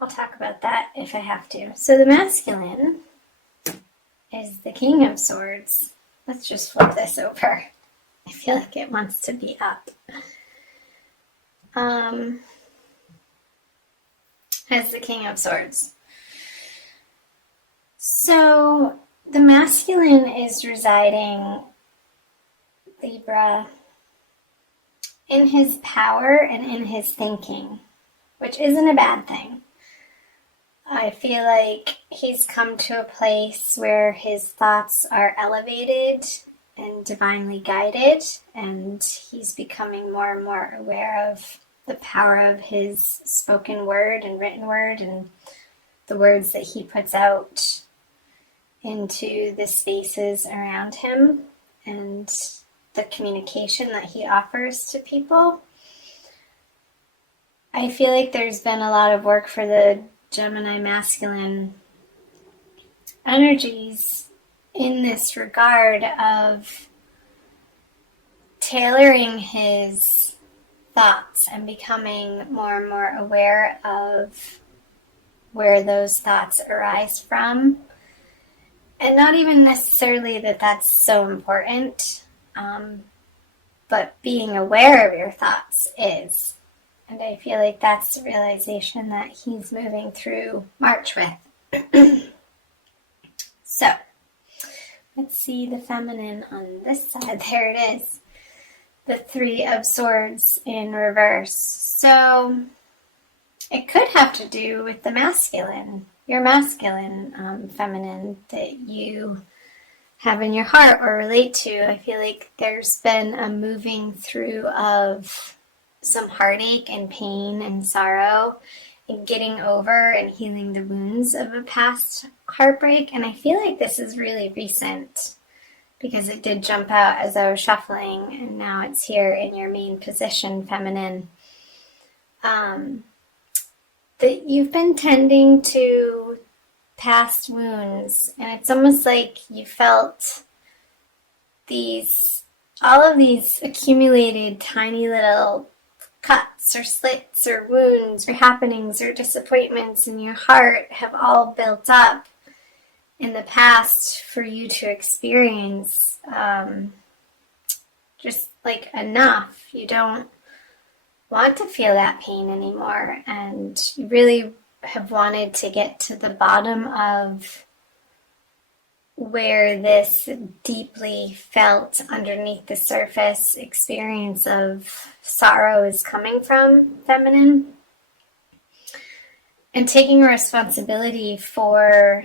I'll talk about that if I have to. So the masculine is the King of Swords. Let's just flip this over. I feel like it wants to be up. As the King of Swords. So the masculine is residing, Libra, in his power and in his thinking, which isn't a bad thing. I feel like he's come to a place where his thoughts are elevated and divinely guided, and he's becoming more and more aware of the power of his spoken word and written word and the words that he puts out into the spaces around him and the communication that he offers to people. I feel like there's been a lot of work for the Gemini masculine energies in this regard of tailoring his thoughts and becoming more and more aware of where those thoughts arise from. And not even necessarily that that's so important, but being aware of your thoughts is. And I feel like that's the realization that he's moving through March with. So, let's see the feminine on this side. There it is. The Three of Swords in reverse. So, it could have to do with the masculine, your masculine feminine that you have in your heart or relate to. I feel like there's been a moving through of some heartache and pain and sorrow and getting over and healing the wounds of a past heartbreak. And I feel like this is really recent because it did jump out as I was shuffling, and now it's here in your main position, feminine. That you've been tending to past wounds, and it's almost like you felt all of these accumulated tiny little cuts or slits or wounds or happenings or disappointments in your heart have all built up in the past for you to experience just like enough. You don't want to feel that pain anymore, and you really have wanted to get to the bottom of where this deeply felt underneath the surface experience of sorrow is coming from, feminine, and taking responsibility for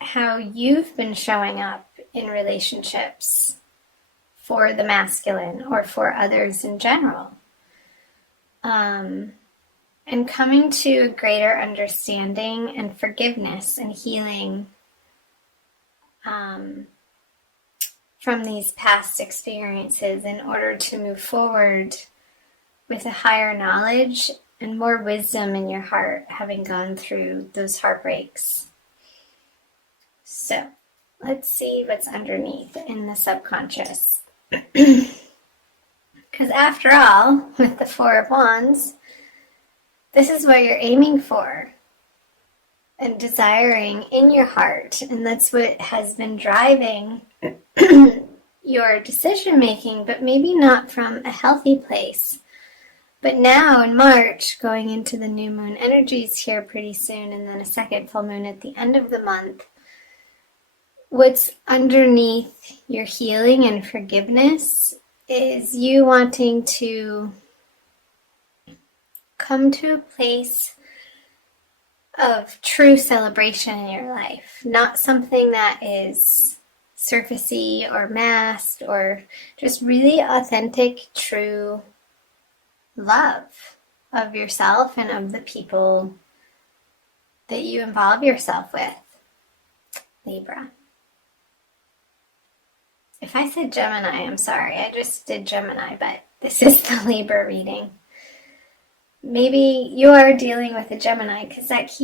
how you've been showing up in relationships for the masculine or for others in general. And coming to a greater understanding and forgiveness and healing from these past experiences in order to move forward with a higher knowledge and more wisdom in your heart, having gone through those heartbreaks. So, let's see what's underneath in the subconscious. Because after all, with the Four of Wands, this is what you're aiming for and desiring in your heart, and that's what has been driving your decision making, but maybe not from a healthy place. But now in March, going into the new moon energies here pretty soon, and then a second full moon at the end of the month, what's underneath your healing and forgiveness is you wanting to come to a place of true celebration in your life, not something that is surfacey or masked, or just really authentic, true love of yourself and of the people that you involve yourself with, Libra. If I said Gemini, I'm sorry. I just did Gemini, but this is the Libra reading. Maybe you are dealing with a Gemini because that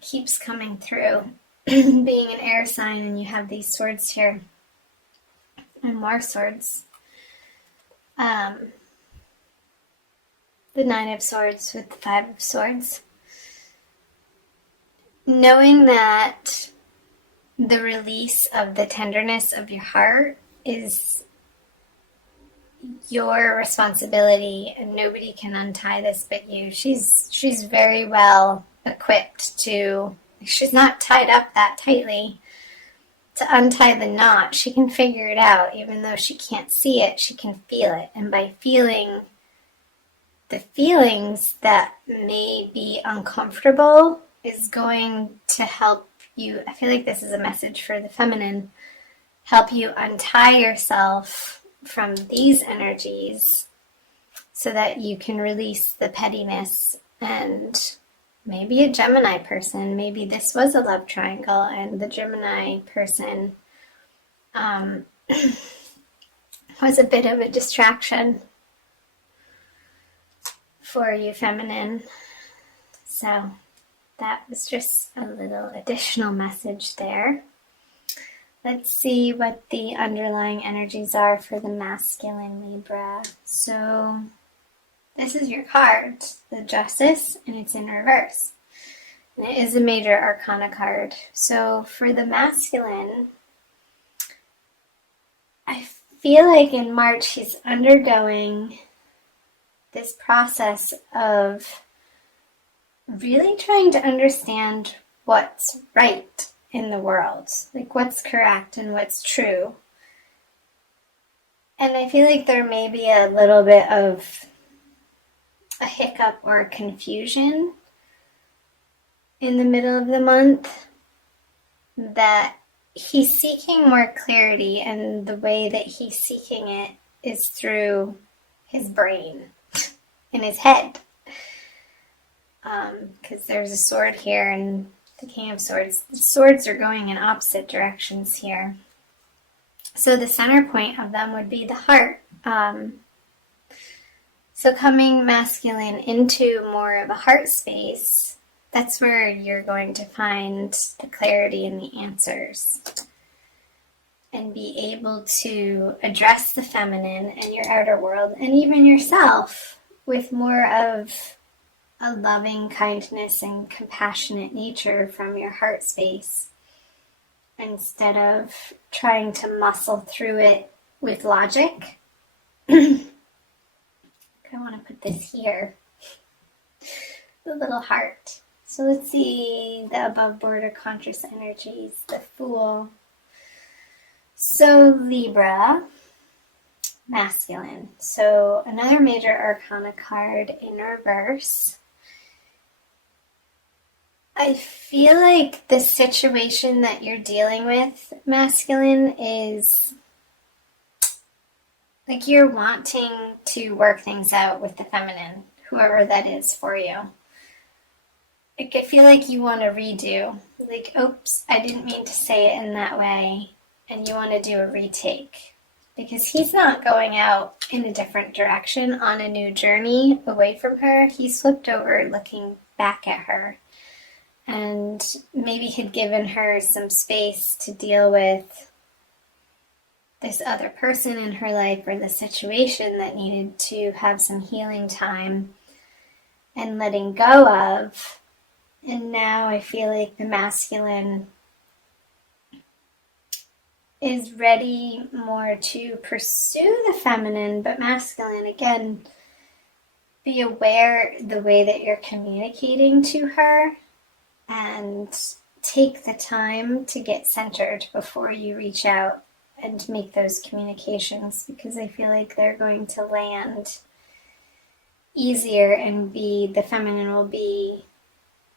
keeps coming through. Being an air sign, and you have these swords here. And more swords. The Nine of Swords with the Five of Swords. knowing that the release of the tenderness of your heart is your responsibility, and nobody can untie this but you. She's very well equipped to, she's not tied up that tightly to untie the knot. She can figure it out. Even though she can't see it, she can feel it. And by feeling the feelings that may be uncomfortable is going to help you. I feel like this is a message for the feminine. Help you untie yourself from these energies so that you can release the pettiness. And maybe a Gemini person, maybe this was a love triangle and the Gemini person was a bit of a distraction for you, feminine. So that was just a little additional message there. Let's see what the underlying energies are for the masculine Libra. So this is your card, the Justice, and it's in reverse. And it is a major arcana card. So for the masculine, I feel like in March he's undergoing this process of really trying to understand what's right in the world, like what's correct and what's true. And I feel like there may be a little bit of a hiccup or confusion in the middle of the month, that he's seeking more clarity, and the way that he's seeking it is through his brain, in his head. Because there's a sword here and the King of Swords. The swords are going in opposite directions here. So the center point of them would be the heart. So coming masculine into more of a heart space, that's where you're going to find the clarity and the answers. And be able to address the feminine and your outer world, and even yourself, with more of a loving kindness and compassionate nature from your heart space, instead of trying to muscle through it with logic. I want to put this here, the little heart. So let's see the above border conscious energies, the Fool. So Libra, masculine. So another major arcana card in reverse. I feel like the situation that you're dealing with, masculine, is like you're wanting to work things out with the feminine, whoever that is for you. Like I feel like you want to redo. Like, oops, I didn't mean to say it in that way. And you want to do a retake. Because he's not going out in a different direction on a new journey away from her. He's flipped over looking back at her. And maybe had given her some space to deal with this other person in her life, or the situation that needed to have some healing time and letting go of. And now I feel like the masculine is ready more to pursue the feminine, but masculine, again, be aware the way that you're communicating to her. And take the time to get centered before you reach out and make those communications, because I feel like they're going to land easier, and the feminine will be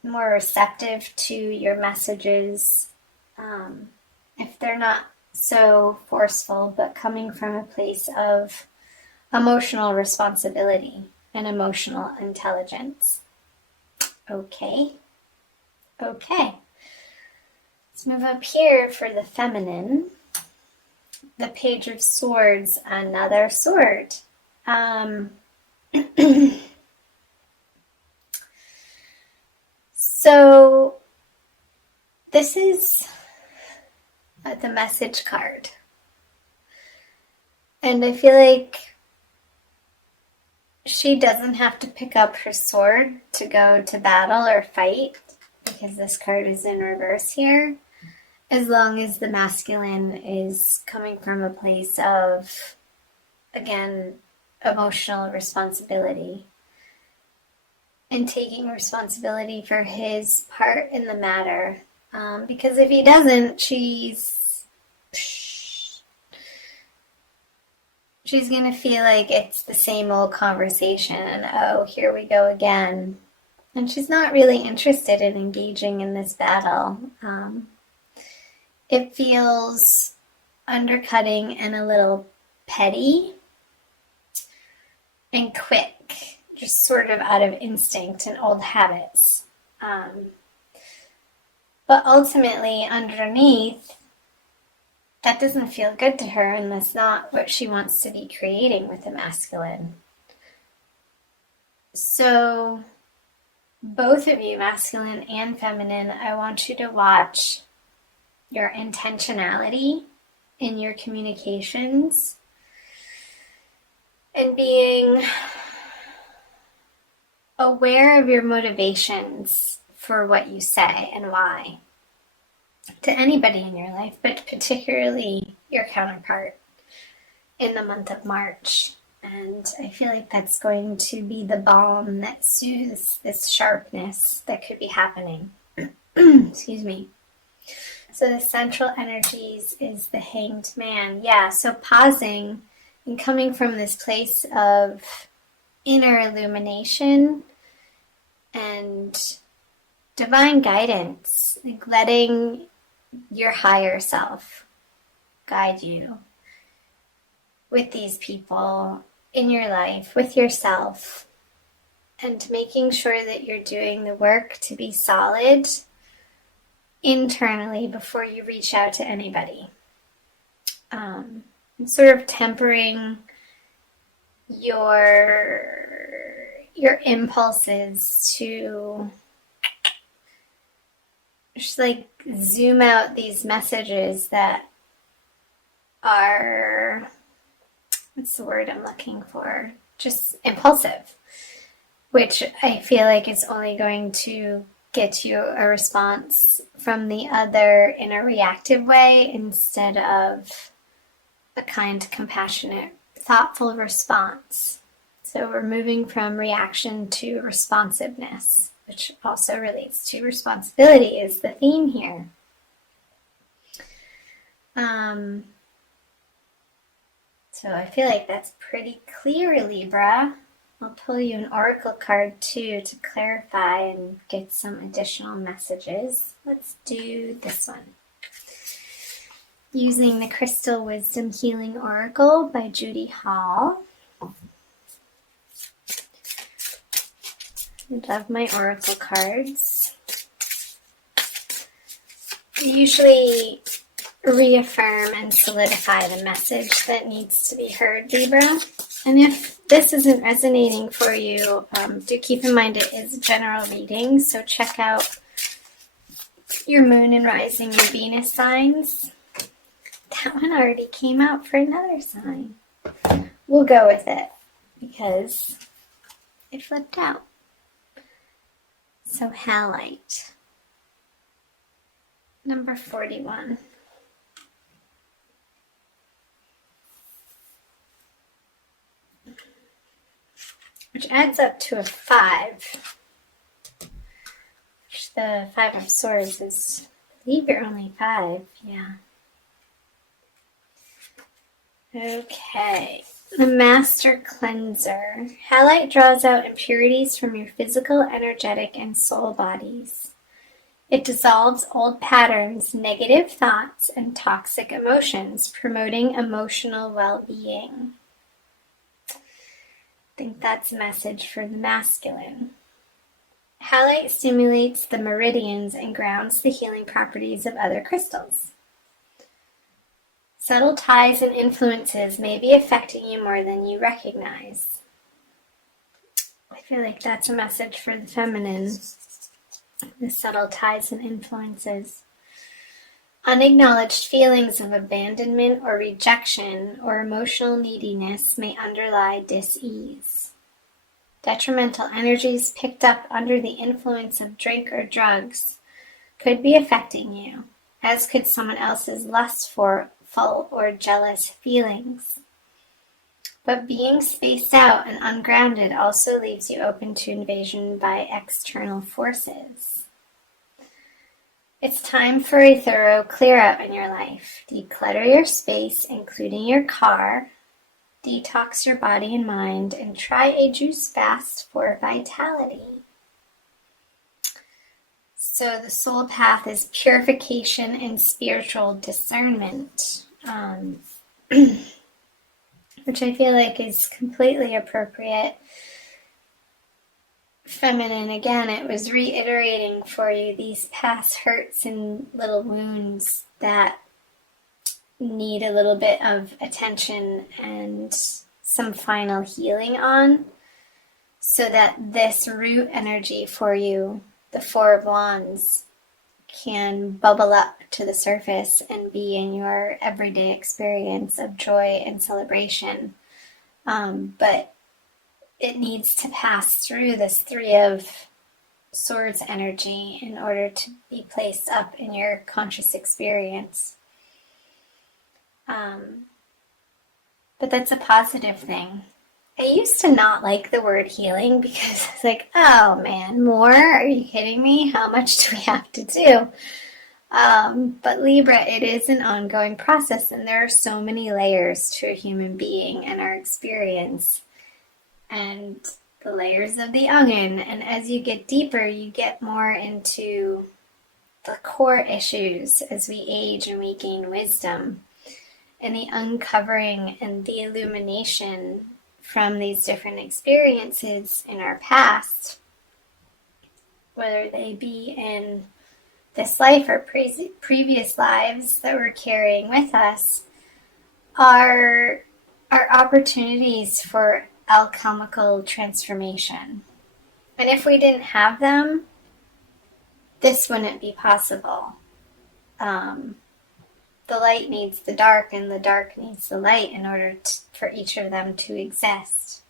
more receptive to your messages if they're not so forceful, but coming from a place of emotional responsibility and emotional intelligence. Okay. Let's move up here for the feminine. The Page of Swords, another sword. So this is the message card. And I feel like she doesn't have to pick up her sword to go to battle or fight. I because this card is in reverse here, as long as the masculine is coming from a place of, again, emotional responsibility and taking responsibility for his part in the matter. Because if he doesn't, she's going to feel like it's the same old conversation and, oh, here we go again. And she's not really interested in engaging in this battle. It feels undercutting and a little petty and quick, just sort of out of instinct and old habits. But ultimately, underneath, that doesn't feel good to her, and that's not what she wants to be creating with the masculine. So, both of you, masculine and feminine, I want you to watch your intentionality in your communications and being aware of your motivations for what you say and why to anybody in your life, but particularly your counterpart in the month of March. And I feel like that's going to be the balm that soothes this sharpness that could be happening. Excuse me. So the central energies is the Hanged Man. Yeah, so pausing and coming from this place of inner illumination and divine guidance, like letting your higher self guide you with these people in your life, with yourself, and making sure that you're doing the work to be solid internally before you reach out to anybody. Sort of tempering your impulses to just like zoom out these messages that are, what's the word I'm looking for? Just impulsive, which I feel like is only going to get you a response from the other in a reactive way instead of a kind, compassionate, thoughtful response. So we're moving from reaction to responsiveness, which also relates to responsibility, is the theme here. So I feel like that's pretty clear, Libra. I'll pull you an oracle card too to clarify and get some additional messages. Let's do this one. Using the Crystal Wisdom Healing Oracle by Judy Hall. I love my oracle cards. Usually reaffirm and solidify the message that needs to be heard, Libra. And if this isn't resonating for you, do keep in mind it is a general reading, so check out your moon and rising and Venus signs. That one already came out for another sign. We'll go with it because it flipped out. So halite. Number 41. Which adds up to a 5. Which the 5 of Swords is, I believe you're only 5. Yeah. Okay. The Master Cleanser. Halite draws out impurities from your physical, energetic, and soul bodies. It dissolves old patterns, negative thoughts, and toxic emotions, promoting emotional well-being. I think that's a message for the masculine. Halite stimulates the meridians and grounds the healing properties of other crystals. Subtle ties and influences may be affecting you more than you recognize. I feel like that's a message for the feminine. The subtle ties and influences. Unacknowledged feelings of abandonment or rejection or emotional neediness may underlie dis-ease. Detrimental energies picked up under the influence of drink or drugs could be affecting you, as could someone else's lustful or jealous feelings. But being spaced out and ungrounded also leaves you open to invasion by external forces. It's time for a thorough clear out in your life. Declutter your space, including your car. Detox your body and mind, and try a juice fast for vitality. So the soul path is purification and spiritual discernment, which I feel like is completely appropriate. Feminine, again, it was reiterating for you these past hurts and little wounds that need a little bit of attention and some final healing on, so that this root energy for you, the Four of Wands, can bubble up to the surface and be in your everyday experience of joy and celebration. But it needs to pass through this Three of Swords energy in order to be placed up in your conscious experience. But that's a positive thing. I used to not like the word healing because it's like, oh man, more? Are you kidding me? How much do we have to do? But Libra, it is an ongoing process, and there are so many layers to a human being and our experience, and the layers of the onion. And as you get deeper, you get more into the core issues as we age and we gain wisdom, and the uncovering and the illumination from these different experiences in our past, whether they be in this life or previous lives that we're carrying with us, are opportunities for alchemical transformation. And if we didn't have them, this wouldn't be possible. The light needs the dark, and the dark needs the light in order for each of them to exist.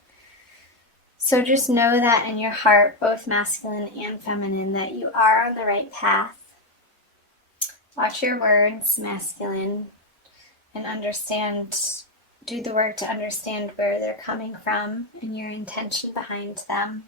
So just know that in your heart, both masculine and feminine, that you are on the right path. Watch your words, masculine, and do the work to understand where they're coming from and your intention behind them.